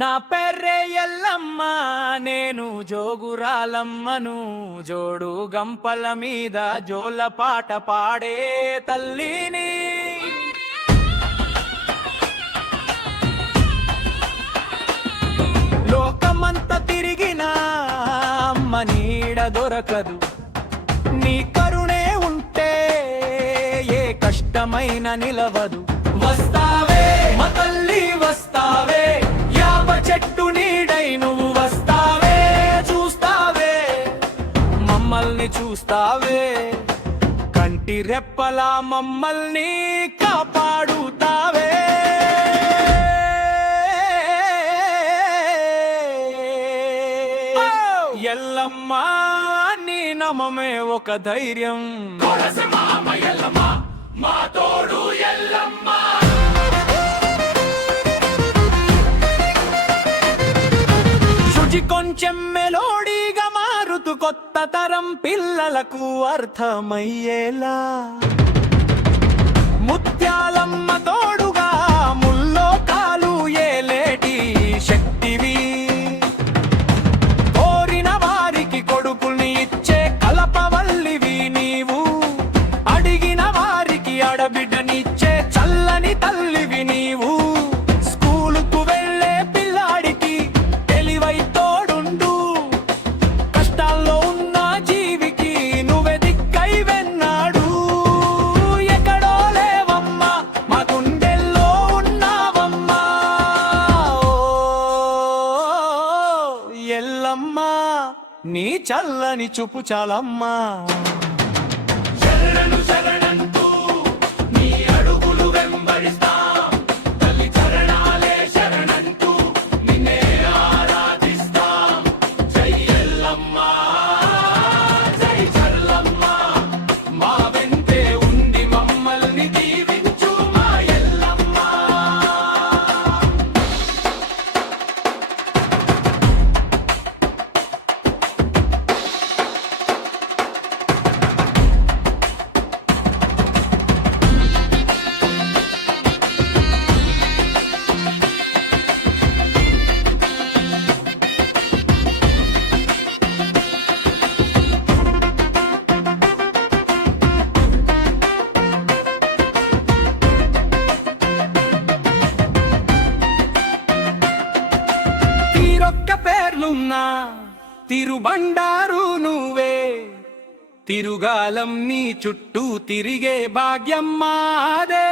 నా పేర్రే ఎల్లమ్మ, నేను జోగురాలమ్మను. జోడు గంపల మీద జోల పాట పాడే తల్లిని. లోకమంత తిరిగినా అమ్మ నీడ దొరకదు. నీ కరుణే ఉంటే ఏ కష్టమైన నిలవదు. వస్తావే మా తల్లి వస్తావే, యాప చెట్టు నీడై నువ్వు వస్తావే. చూస్తావే మమ్మల్ని చూస్తావే, కంటి రెప్పలా మమ్మల్ని కాపాడుతావే. ఎల్లమ్మ నీ నమమే ఒక ధైర్యం. మా తోడు ఎల్లమ్మ. శుచి కొంచెం మెలోడీగా మారుతూ కొత్త తరం పిల్లలకు అర్థమయ్యేలా. ముత్యాలమ్మ తోడుగా ముల్లోకాలు ఏలేటి శక్తివి. కోరిన వారికి కొడుకుల్ని ఇచ్చే కలపవల్లివి నీవు. అడిగిన వారికి ఆడబిడ్డనిచ్చే చల్లని తల్లివి నీవు. స్కూలుకు వెళ్ళే పిల్లాడికి తెలివై తోడుండు. కష్టాల్లో ఉన్న జీవికి నువ్వే దిక్కై వెన్నాడు. ఎక్కడో లేవమ్మా మా గుండెల్లో ఉన్నావమ్మా. ఎల్లమ్మా నీ చల్లని చూపు చాలమ్మా. శరణు శరణంటూ నీ అడుగులు వెంబడిస్తాం. తల్లి చరణాలే శరణంటూ నిన్నే ఆరాధిస్తాం. జై ఎల్లమ్మ, జై చల్లమ్మ, మా వెంటే ఉండి మమ్మల్ని దీవించు మా ఎల్లమ్మ. తీరొక్క పేర్లున్నా తిరుబండారు నువ్వే. తిరుగాలం నీ చుట్టూ తిరిగే భాగ్యం మాదే.